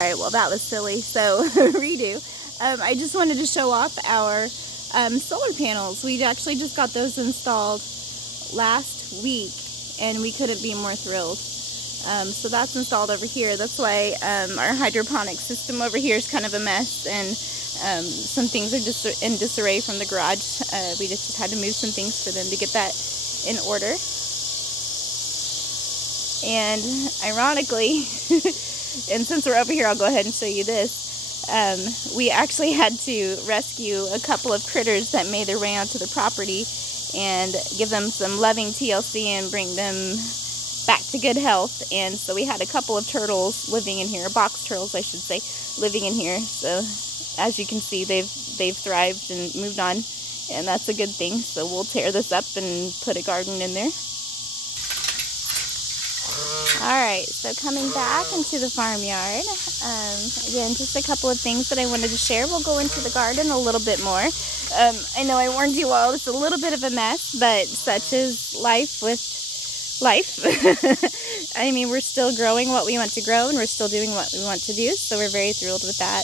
Alright, well that was silly, so redo. I just wanted to show off our solar panels. We actually just got those installed last week and we couldn't be more thrilled. So that's installed over here. That's why our hydroponic system over here is kind of a mess, and some things are just in disarray from the garage. We just had to move some things for them to get that in order. And ironically, and since we're over here, I'll go ahead and show you this. We actually had to rescue a couple of critters that made their way onto the property and give them some loving TLC and bring them back to good health. And so we had a couple of turtles living in here, box turtles I should say, living in here. So as you can see, they've thrived and moved on, and that's a good thing. So we'll tear this up and put a garden in there. Alright, so coming back into the farmyard, again, just a couple of things that I wanted to share. We'll go into the garden a little bit more. I know I warned you all, it's a little bit of a mess, but such is life with life. I mean, we're still growing what we want to grow, and we're still doing what we want to do, so we're very thrilled with that.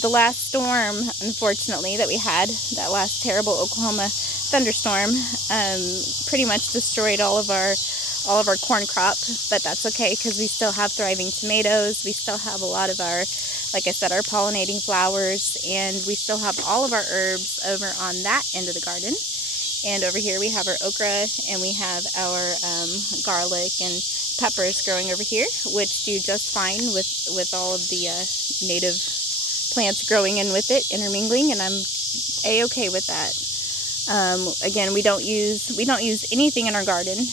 The last storm, unfortunately, that we had, that last terrible Oklahoma thunderstorm, pretty much destroyed all of our corn crop, but that's okay because we still have thriving tomatoes. We still have a lot of our, like I said, our pollinating flowers, and we still have all of our herbs over on that end of the garden. And over here we have our okra, and we have our garlic and peppers growing over here, which do just fine with all of the native plants growing in with it, intermingling, and I'm a-okay with that. Again, we don't use anything in our garden.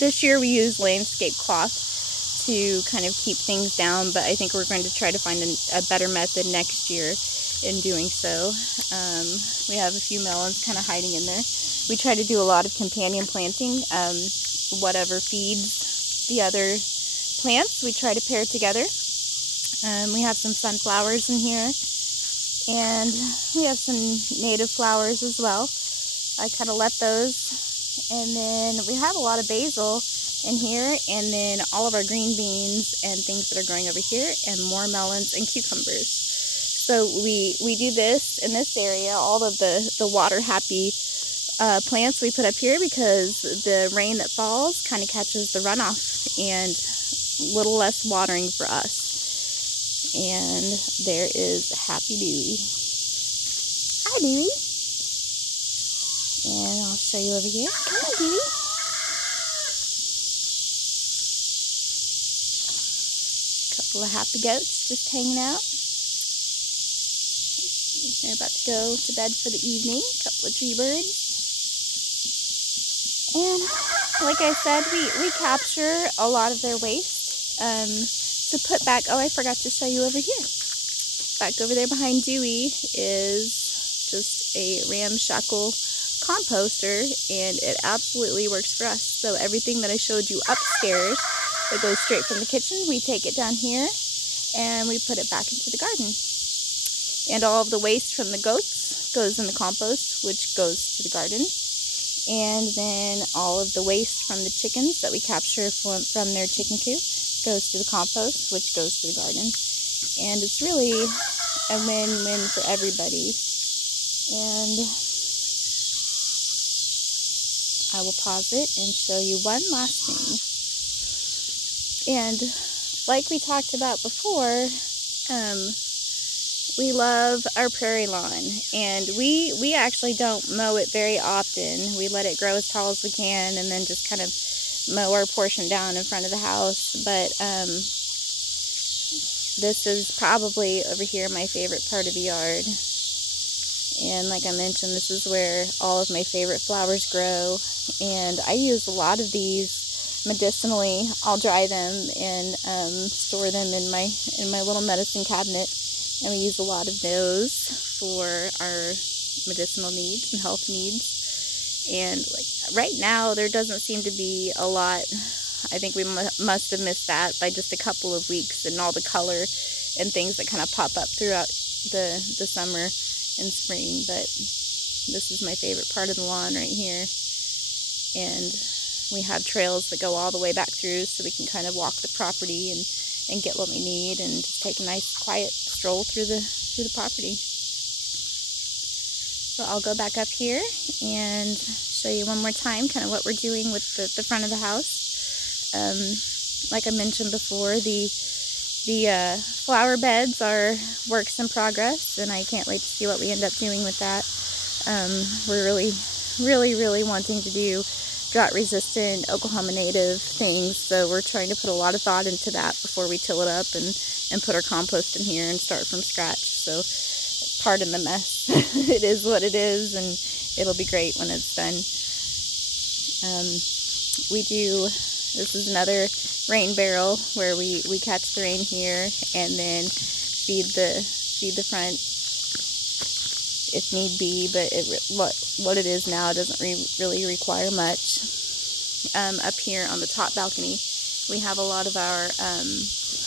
This year we use landscape cloth to kind of keep things down, but I think we're going to try to find a better method next year in doing so. We have a few melons kind of hiding in there. We try to do a lot of companion planting. Whatever feeds the other plants, we try to pair together. We have some sunflowers in here, and we have some native flowers as well. I kind of let those. And then we have a lot of basil in here, and then all of our green beans and things that are growing over here, and more melons and cucumbers. So we do this in this area, all of the water happy plants we put up here, because the rain that falls kind of catches the runoff, and a little less watering for us. And there is Happy Dewey. Hi, Dewey. And I'll show you over here. Come on, Dewey. Couple of happy goats just hanging out. They're about to go to bed for the evening. Couple of tree birds. And like I said, we capture a lot of their waste to put back. Oh, I forgot to show you over here. Back over there behind Dewey is just a ramshackle composter, and it absolutely works for us. So everything that I showed you upstairs that goes straight from the kitchen, we take it down here and we put it back into the garden. And all of the waste from the goats goes in the compost, which goes to the garden. And then all of the waste from the chickens that we capture from their chicken coop goes to the compost, which goes to the garden. And it's really a win-win for everybody. And I will pause it and show you one last thing. And like we talked about before, we love our prairie lawn, and we actually don't mow it very often. We let it grow as tall as we can, and then just kind of mow our portion down in front of the house. But this is probably over here my favorite part of the yard. And like I mentioned, this is where all of my favorite flowers grow, and I use a lot of these medicinally. I'll dry them and store them in my little medicine cabinet, and we use a lot of those for our medicinal needs and health needs. And like right now, there doesn't seem to be a lot. I think we must have missed that by just a couple of weeks, and all the color and things that kind of pop up throughout the summer and spring. But this is my favorite part of the lawn right here, and we have trails that go all the way back through, so we can kind of walk the property and and get what we need and just take a nice quiet stroll through the property. So I'll go back up here and show you one more time kind of what we're doing with the front of the house. Like I mentioned before, the flower beds are works in progress, and I can't wait to see what we end up doing with that. We're really wanting to do drought-resistant Oklahoma native things, so we're trying to put a lot of thought into that before we till it up and put our compost in here and start from scratch. So pardon the mess. It is what it is, and it'll be great when it's done. This is another rain barrel where we catch the rain here and then feed the front if need be, but what it is now doesn't really require much. Up here on the top balcony, we have a lot of our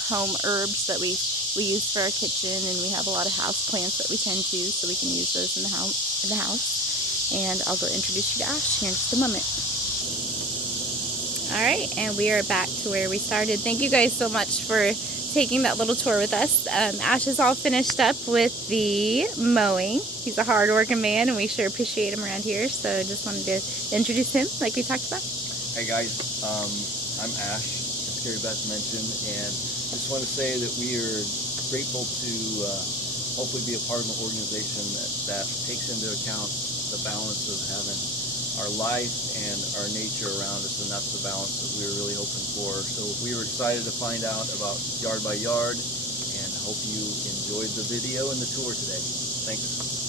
home herbs that we use for our kitchen, and we have a lot of house plants that we tend to, so we can use those in the house. And I'll go introduce you to Ash here in just a moment. All right, and we are back to where we started. Thank you guys so much for taking that little tour with us. Ash is all finished up with the mowing. He's a hard-working man, and we sure appreciate him around here. So just wanted to introduce him like we talked about. Hey guys, I'm Ash, as Carrie Beth mentioned, and just want to say that we are grateful to hopefully be a part of an organization that takes into account the balance of having our life and our nature around us, and that's the balance that we were really hoping for. So we were excited to find out about Yard by Yard, and hope you enjoyed the video and the tour today. Thanks.